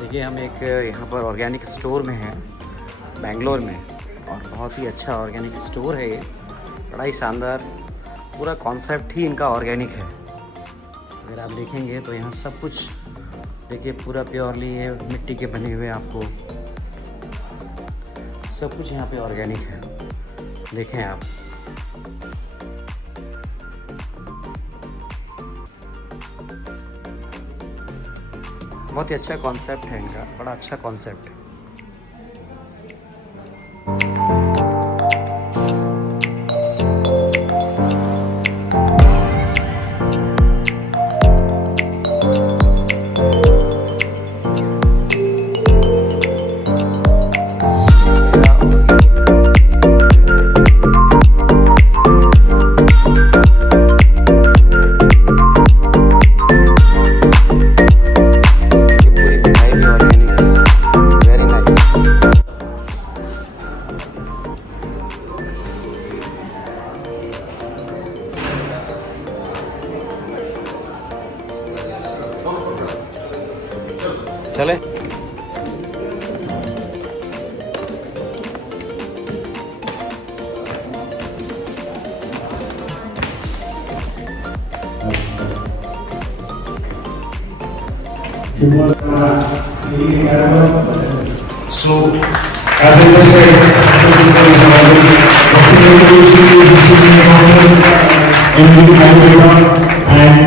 देखिए हम एक यहाँ पर ऑर्गेनिक स्टोर में हैं बेंगलोर में, और बहुत ही अच्छा ऑर्गेनिक स्टोर है ये, बड़ा ही शानदार। पूरा कॉन्सेप्ट ही इनका ऑर्गेनिक है। अगर आप देखेंगे तो यहाँ सब कुछ देखिए पूरा प्योरली ये मिट्टी के बने हुए, आपको सब कुछ यहाँ पे ऑर्गेनिक है। देखें आप, बहुत ही अच्छा कॉन्सेप्ट है इनका, बड़ा अच्छा कॉन्सेप्ट है। चले So, as I just said, and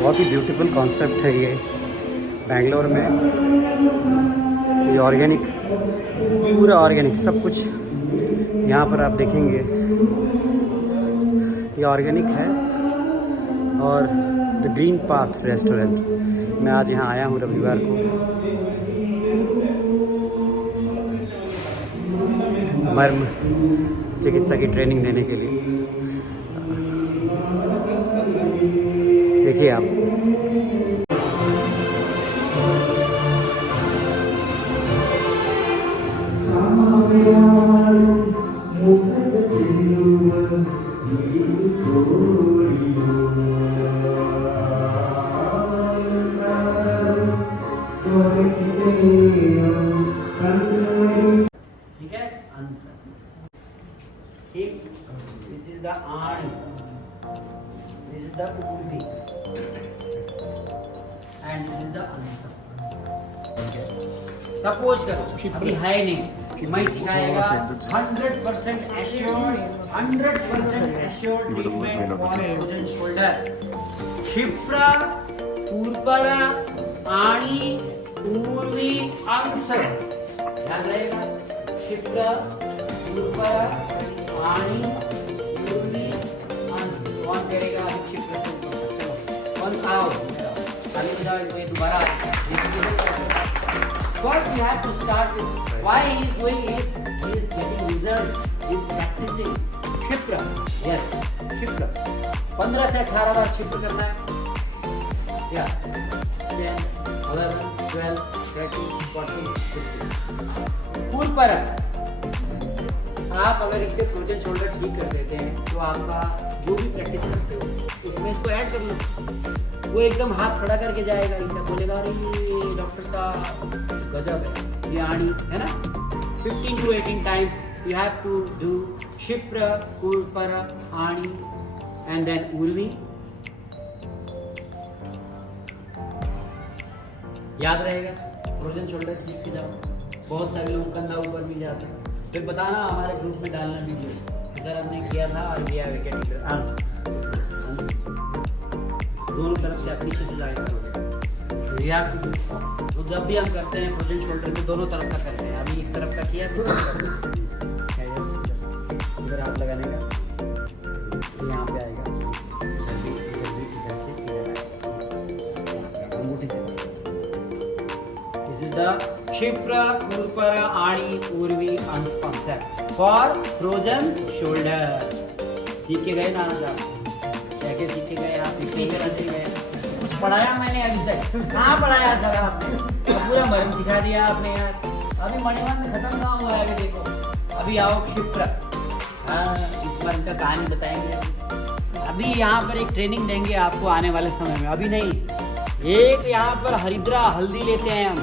बहुत ही ब्यूटीफुल कॉन्सेप्ट है ये बेंगलोर में। ये ऑर्गेनिक, पूरा ऑर्गेनिक सब कुछ यहाँ पर आप देखेंगे, ये ऑर्गेनिक है। और द ग्रीन पाथ रेस्टोरेंट, मैं आज यहाँ आया हूँ रविवार को। मर्म चिकित्सा की ट्रेनिंग देने के लिए। देखिए आप, ठीक है। आंसर ठीक, this is the arm, this is the ऊटी and this is the answer. Suppose करो अभी है नहीं, मैं सिखाएगा 100% assured treatment for frozen shoulder. क्षिप्र, उर्पर आणि ऊर्वी अंश. याद रहेगा, क्षिप्र, उर्पर आणि ऊर्वी अंश. कौन करेगा क्षिप्र से? कौन आओ ताली बजाओ इनको, ये दोबारा. First we have to start with why he is doing is he is getting results, he is practicing. क्षिप्र, yes, क्षिप्र 15 से 18 बार क्षिप्र करना है. या 10, 11, 12, 13, 14, 15. ऊर्पर, आप अगर इससे फ्रोजन शोल्डर ठीक कर देते हैं तो आपका जो भी प्रैक्टिस करते हो उसमें इसको ऐड कर लो. वो एकदम हाथ खड़ा करके जाएगा, इसे बोलेगा अरे डॉक्टर साहब गजब है, ये आनी है ना. 15 to 18 times you have to do क्षिप्र, उर्पर, आनी and then उर्वी. याद रहेगा, फ्रोजन शोल्डर सीख के जाओ. बहुत सारे लोग कंधा ऊपर मिल जाते हैं, फिर बताना हमारे ग्रुप में डालना वीडियो. सर हमने किया था और किया विकेट अंश दोनों तरफ से आप पीछे से जाएगा. तो जब भी हम करते हैं फ्रोजन शोल्डर में दोनों तरफ का करते हैं. अभी एक तरफ का किया, इधर आप लगाने का तो यहाँ पे आएगा, अंगूठी से. दिस इज द क्षिप्र, उर्पर आणि ऊर्वी अंश कॉन्सेप्ट फॉर फ्रोजन शोल्डर. सीख के गए नाना साहब, क्या सीख के गए आप? इतनी गारंटी गए. कुछ पढ़ाया मैंने अभी तक? कहाँ पढ़ाया सर आपने? पूरा मर्म सिखा दिया आपने यार. अभी मणिबंध खत्म कहाँ हुआ है? अभी देखो, अभी आओ क्षिप्र. हाँ, इस मर्म का कहानी बताएंगे. अभी यहाँ पर एक ट्रेनिंग देंगे आपको आने वाले समय में. अभी नहीं, एक यहाँ पर हरिद्रा हल्दी लेते हैं हम,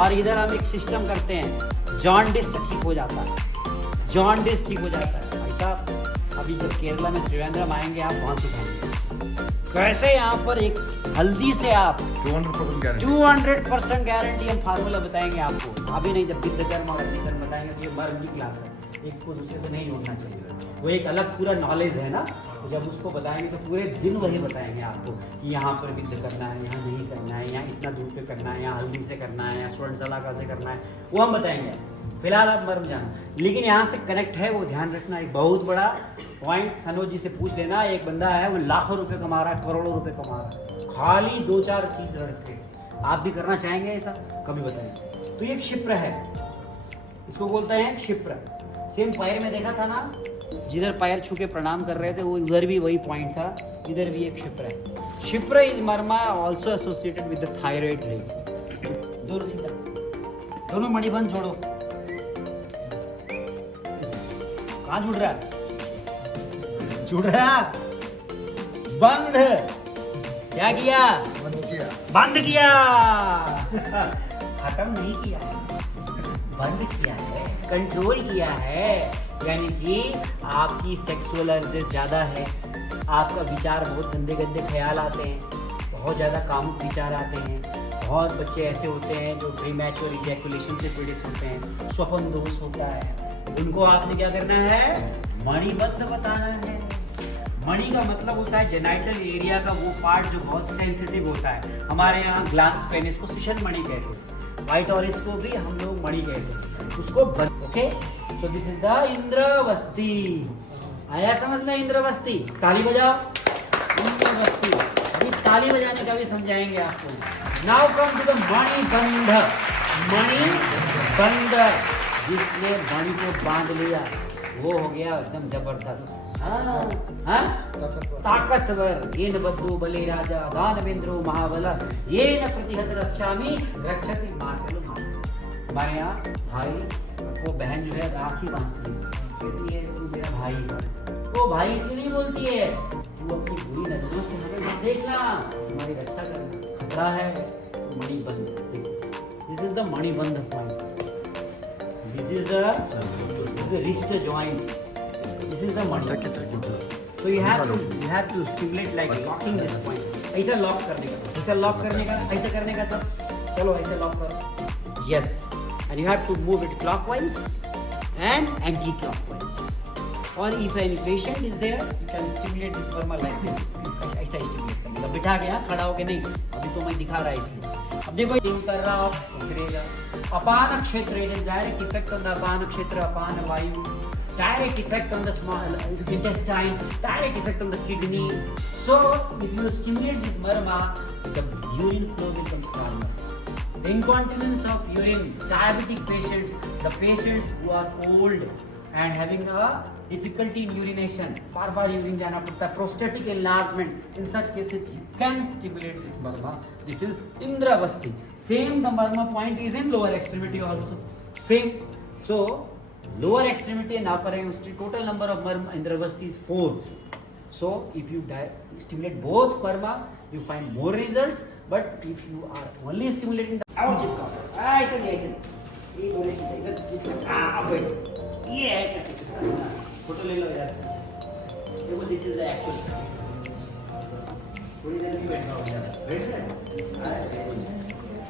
और इधर हम एक सिस्टम करते हैं, जॉन्डिस ठीक हो जाता है. जॉन्डिस ठीक हो जाता है भाई साहब. अभी जब केरला में त्रिवेंद्रम आएंगे आप, वहाँ सिखाएंगे कैसे यहाँ पर एक हल्दी से आप 200% गारंटी हम फार्मूला बताएंगे आपको. अभी नहीं, जब विद्यकर्म और अग्निकर्म बताएंगे तो ये मर्म की क्लास है, एक को दूसरे से नहीं जोड़ना चाहिए. वो एक अलग पूरा नॉलेज है ना, तो जब उसको बताएंगे तो पूरे दिन वही बताएंगे आपको कि यहाँ पर विद्य करना है, यहाँ नहीं करना है, यहाँ इतना दूर पे करना है, यहाँ हल्दी से करना है, यहाँ स्वर्ण सलाखा से करना है, वो हम बताएंगे. फिलहाल आप मर्म जाना, लेकिन यहाँ से कनेक्ट है वो ध्यान रखना. एक बहुत बड़ा पॉइंट सनोज जी से पूछ लेना. एक बंदा है वो लाखों रुपए कमा रहा है, करोड़ों रुपए कमा रहा है, खाली 2-4 चीज रख के. आप भी करना चाहेंगे ऐसा? कभी बताएंगे. तो ये क्षिप्र है, इसको बोलते हैं क्षिप्र. सेम पैर में देखा था ना, जिधर पैर छू के प्रणाम कर रहे थे वो उधर भी वही पॉइंट था, इधर भी एक क्षिप्र है. Kshipra is marma also associated with the thyroid gland. दोनों सीधा, दोनों मणिबंध जोड़ो. कहाँ जुड़ रहा है? जुड़ रहा, बंद. क्या किया? बंद किया. खत्म नहीं किया, बंद किया है, कंट्रोल किया है. यानी कि आपकी सेक्सुअल अर्जेस ज़्यादा है, आपका विचार बहुत गंदे गंदे ख्याल आते हैं, बहुत ज़्यादा कामुक विचार आते हैं. बहुत बच्चे ऐसे होते हैं जो प्रीमैच्योर इजैकुलेशन से पीड़ित होते हैं, स्वप्न दोष होता है. उनको आपने क्या करना है? मणिबद्ध बताना है. मणि का मतलब होता है जेनाइटल एरिया का वो पार्ट जो बहुत सेंसिटिव होता है. हमारे यहाँ ग्लास पेनिस को शिशन मणि कहते हैं, व्हाइट ऑरिस को भी हम लोग मणि कहते हैं. उसको okay. So this is the Indravasti. आया समझ में? इंद्रवस्ती. ताली बजाओ. इंद्रवस्ती. अभी ताली बजाने का भी समझाएंगे आपको. Now come to the Manibandh. Manibandh, जिसने मणि को बांध लिया वो हो गया एकदम जबरदस्त. ताकतवर. येन बद्धो बले राजा दानवेंद्रो महाबल येन प्रतिहत रक्षामि रक्षति माचल माचल. हमारे यहाँ भाई को बहन जो है राखी बांधती है, कहती है तू मेरा भाई है. वो भाई इसलिए नहीं बोलती है, तू अपनी बुरी नजरों से हमें मत देखना, हमारी रक्षा करना, खतरा है. Manibandh. This is the Manibandh point. This is the wrist joint. This is the money. So you have to stimulate like locking this point. ऐसा लॉक करने का, ऐसा लॉक करने का, ऐसा करने का. सब चलो ऐसे लॉक करो. Yes, and you have to move it clockwise and anti-clockwise. Or if any patient is there, you can stimulate this sperma like this. ऐसा stimulate करेगा. बिठा के खड़ा होके नहीं. अभी तो मैं दिखा रहा है इसलिए. अब देखो टीम कर रहा हो तो गिरेगा. अपान क्षेत्र, it is direct effect on the अपान क्षेत्र, अपान वायु. Direct effect on the small intestine, direct effect on the kidney. So if you stimulate this marma, the urine flow becomes normal. The incontinence of urine, diabetic patients, the patients who are old and having a difficulty in urination, बार-बार urine जाना पड़ता है, prostatic enlargement, in such cases you can stimulate this marma. This is Indravasti. Same the marma point is in lower extremity also. Same. So lower extremity and upper extremity, total number of marma Indravasti is 4. So if you stimulate both marma, you find more results. But if you are only stimulating the और चिपका. ऐसे नहीं ऐसे. ये बोले सीधा इधर. अब बैठ. ये है क्या चिपका. फोटो ले लो यार. देखो this is the actual. थोड़ी देर भी बैठ रहा हूँ. बैठ रहे.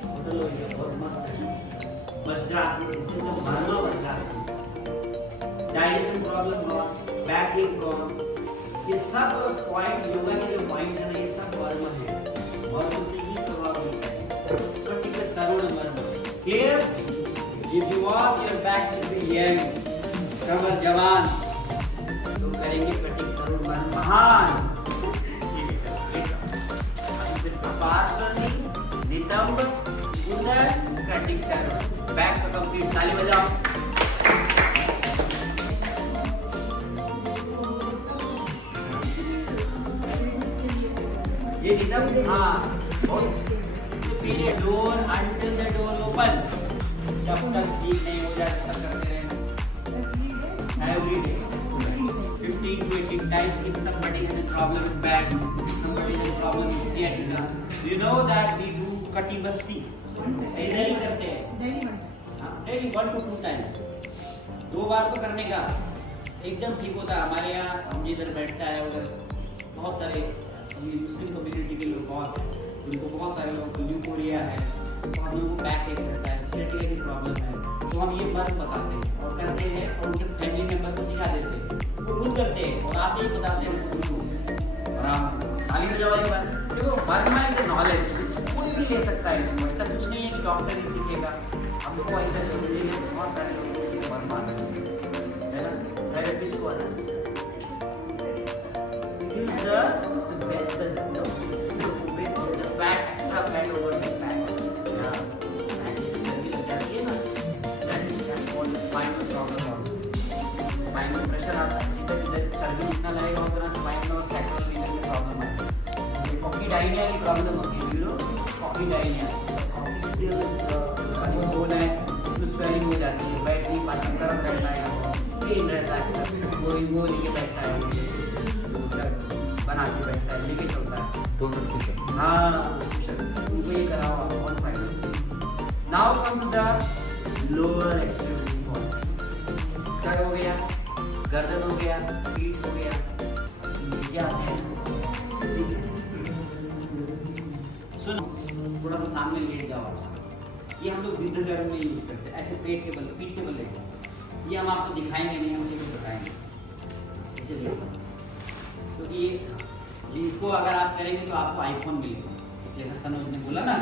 फोटो लो इसे बहुत मस्त है. Vajrasana. This is the marma vajrasana. Digestion problem हो, बैक पेन प्रॉब्लम, ये सब पॉइंट योगा के जो पॉइंट है ना, ये सब मर्म है. मर्म से ही प्रभाव मिलता है. कटिक तरुण मर्म. Clear? If you want your back to be young, कमर जवान, तो करेंगे कटिक तरुण मर्म महान. फिर पार्श्वनी, नितंब, उदर, कटिक तरुण. बैक को कंप्लीट. ताली बजाओ. ये नितंब. हाँ. Period door until the door open. जब तक ठीक नहीं हो जाए तब तक करते रहें. Every day. 15 to 18 times. If somebody has a problem with back, somebody has a problem with sciatica, you know that we do Katibasti. ऐसा ही करते हैं. Daily 1 to 2 times. 2 बार तो करने का. एकदम ठीक होता है. हमारे यहाँ हम जिधर बैठता है उधर बहुत सारे मुस्लिम कम्युनिटी के लोग बहुत हैं. उनको बहुत सारे लोगों को ल्यूकोरिया है, बहुत लोगों को बैक एक रहता है, सिलेटिया की प्रॉब्लम है. तो हम ये मर्म बताते हैं और करते हैं और उनके फैमिली मेंबर को सिखा देते हैं. वो खुद करते हैं और आते ही बताते हैं उनको. आराम. ताली बजाओ एक बार. देखो मर्म इज नॉलेज. कोई भी ले सकता है इसको. ऐसा कुछ नहीं है कि डॉक्टर ही सीखेगा. हमको ऐसा जरूरी है. बहुत सारे लोगों को मर्म आना चाहिए, है ना. थेरेपिस्ट को आना चाहिए. The fat, extra fat over the fat. Yeah. And जब लग जाती है ना, that's called spinal problem also. Spinal pressure आता है. इधर चर्बी जितना लगेगा उतना spine और sacral region में प्रॉब्लम आती है. ये कॉक्सीडाइनिया की प्रॉब्लम होती है. You know, कॉक्सीडाइनिया. कॉक्सीडाइनिया बोन है, इसमें swelling हो जाती है. बैठ नहीं पाता, गर्म रहता है, पेन रहता है, कोई वो लेके बैठता है, बना के बैठता है, लेके चलता है. हाँ, उनको ये कराओ आप. बहुत फायदा. Now come to the lower extremity point. Sir हो गया, गर्दन हो गया, पीठ हो गया. नीचे आते हैं. सुनो, थोड़ा सा सामने लेट जाओ आप. ये हम लोग विद्ध गर्म में यूज करते हैं. ऐसे पेट के बल, पीठ के बल लेट जाओ. ये हम आपको दिखाएंगे नहीं, हम आपको बताएंगे. इसे देखो, क्योंकि इसको अगर आप करेंगे तो आपको आईफोन मिलेगा. जैसा सनोज ने बोला ना,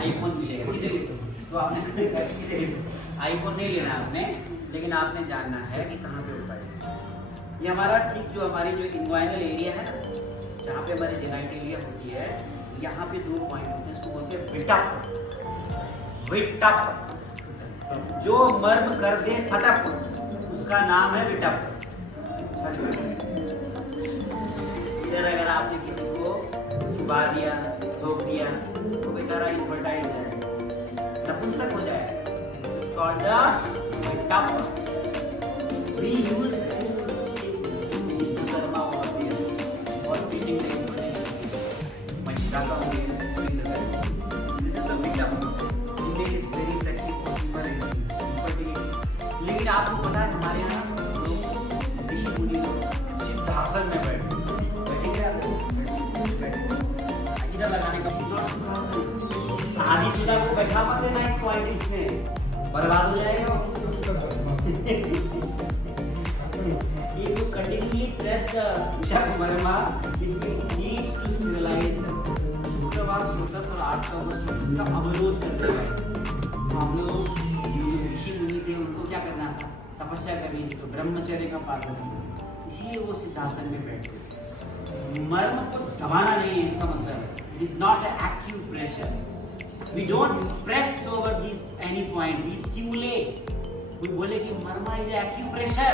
आईफोन मिलेगा. सीधे तो आपने सीधे आईफोन नहीं लेना आपने, लेकिन आपने जानना है कि कहाँ पे होता है. ये हमारा ठीक जो हमारी जो इंग्वाइनल एरिया है ना, जहाँ पे हमारी जेनाइटेलिया होती है, यहाँ पे 2 पॉइंट होते हैं. इसको बोलते हैं विटप. विटप जो मर्म कर दे सटप, उसका नाम है विटप. इधर अगर आपने किसी को छुपा दिया, ठोक दिया, तो बेचारा इनफर्टाइल हो जाएगा, नपुंसक हो जाएगा. This is called the विटप. We use Karma और फीडिंग मैं सिखाता हूँ. This is the विटप. It is very effective for infertility. लेकिन आपको पता है हमारे यहाँ लोग ऋषि मुनि लोग सिद्धासन में बैठे. इधर लगाने का शादीशुदा को बैठा मत देना इस पॉइंट. इसमें बर्बाद हो जाएगा। If you continually press the Marma, it leads to sterilization. शुक्रवार स्रोतस और 8 का स्रोतस का अवरोध कर देगा। हम लोग ऋषि मुनि थे, उनको क्या करना था? तपस्या करनी थी, तो ब्रह्मचर्य का पालन करना, इसलिए वो सिद्धासन में बैठते। मर्म को दबाना नहीं है, इसका मतलब है it is not an active pressure. We don't press over this any point, we stimulate. कोई बोले कि marma is active pressure,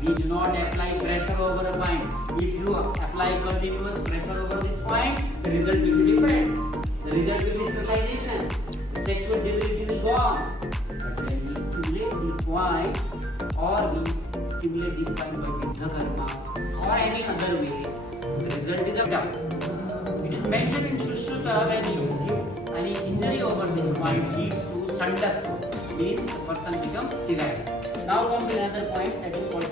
we do not apply pressure over a point. If you apply continuous pressure over this point, the result will be different. The result will be sterilization, sexual virility will go on. But when we stimulate these points, or we stimulate this point by Buddha karma or any other way, the result is a doubt. It is mentioned in Sushruta when you give any injury over this point leads to sandatva, means the person becomes sterile. Now come to another point that is called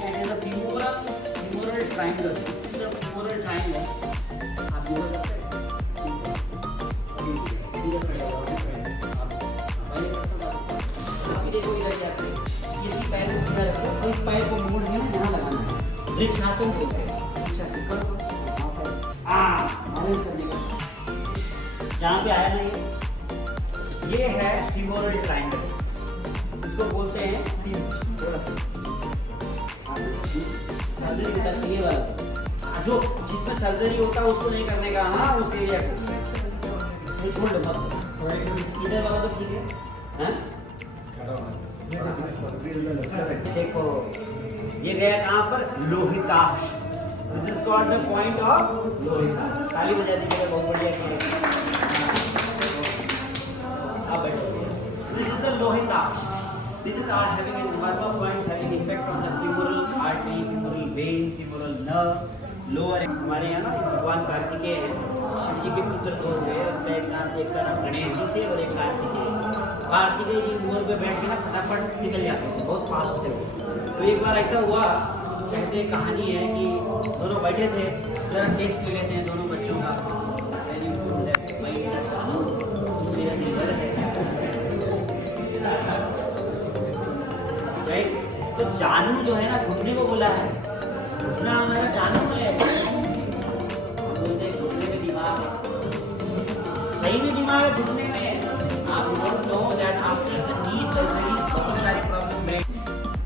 that is a femoral triangle. This is the femoral triangle. आप yoga करते हैं? देखो इधर क्या करें, किसी पैर को सीधा रखो और इस पैर को मोड़ के ना यहाँ लगाना है, वृक्षासन बोलते हैं। वृक्षासन करो, मालिश करने का जहाँ पे आया ना, ये है फीमोरल ट्रायंगल, इसको बोलते हैं थोड़ा सा सर्जरी होता है ये वाला, जो जिसमें सर्जरी होता है उसको नहीं करने का। हाँ, उस एरिया को छोड़ लो मत, इधर वाला तो ठीक है। हाँ देखो ये गया कहाँ पर? Lohitaksha. This is called the point of Lohitaksha. ताली बजा दीजिएगा, बहुत बढ़िया किया। अब बैठो, this is the Lohitaksha. This is are having an marma points having effect on the femoral artery, femoral vein, femoral nerve, lower. हमारे यहाँ ना भगवान कार्तिकेय हैं, शिव जी के पुत्र दो हुए, उनका एक नाम, एक का नाम गणेश जी थे और एक कार्तिकेय। कार्तिकेय जी मोर पे बैठ के ना फटाफट निकल जाते थे, बहुत फास्ट थे वो। तो एक बार ऐसा हुआ, कहते कहानी है कि दोनों बैठे थे, जरा टेस्ट ले लेते हैं दोनों बच्चों का। तो जानू जो है ना, घुटने को बोला है, घुटना हमारा जानू है। बोलते हैं घुटने में दिमाग, सही में दिमाग है घुटने में। आप don't know that after the knee surgery, बहुत सारे प्रॉब्लम है।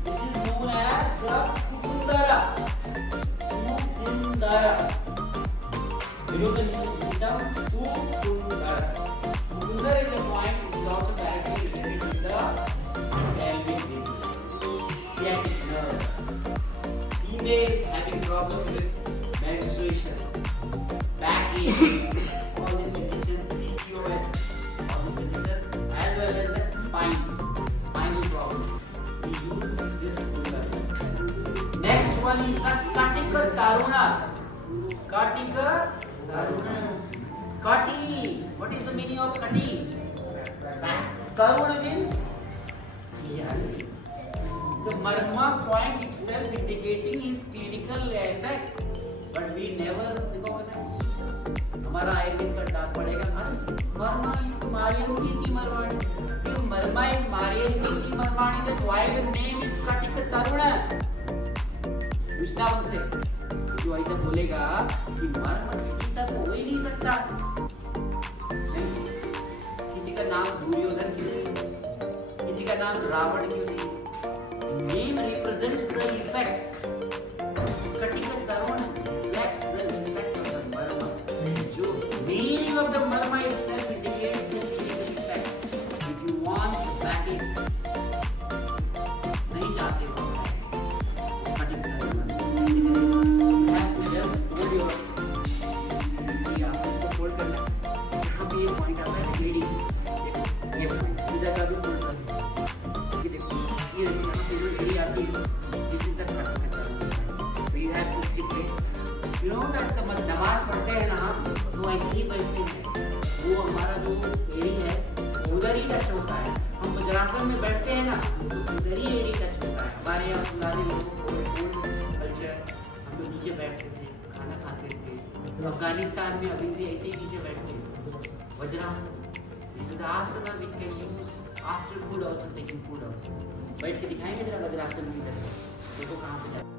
This is known as the Kundara. Kundara. You know the term Kundara. Kundara is a point which is also directly related to the pelvic region. Sciatic nerve. Females having problem with menstruation, backache, all these conditions, PCOS, all these conditions, as well as the spinal problems. We use this Kundara. Next one is the Katika Taruna. Katika Taruna. Kati. What is the meaning of Kati? Taruna means healing. The Marma point itself indicating his clinical effect, but we never know that. हमारा आयुर्वेद का डाक पड़ेगा मर्मा is मारियंती की मरवाणी। ये मर्मा is मारियंती की मरवाणी, that why the name is Katik Tarun. विष्णु से जो ऐसा बोलेगा कि मर्म चिकित्सा तो हो ही नहीं सकता। किसी का नाम दुर्योधन क्यों नहीं, किसी का नाम रावण क्यों नहीं? Name represents the effect. Katika Tarun reflects the effect of the Marma. So, meaning of the Marma itself indicates the clinical effect. If you want to back it, नहीं चाहते हो, Katika Tarun. You have to just hold your, आपको hold करना। यहाँ पे ये point आता है bleeding, ये point, इधर का भी hold करना। This is the cut. We have to stipulate. You know that the नमाज पढ़ते हैं ना, तो ऐसे ही बैठते हैं। वो हमारा जो एरिया है उधर ही टच होता है। हम वज्रासन में बैठते हैं ना, तो उधर ही एरिया टच होता है। हमारे यहाँ पुराने लोगों को ओल्ड कल्चर, हम लोग नीचे बैठते थे, खाना खाते थे। अफगानिस्तान में अभी भी ऐसे ही नीचे बैठते हैं। Vajrasana, this is the asana which can use after food also taking food also. बैठ के दिखाएंगे जरा वज्रासन में इधर देखो कहाँ से जाए।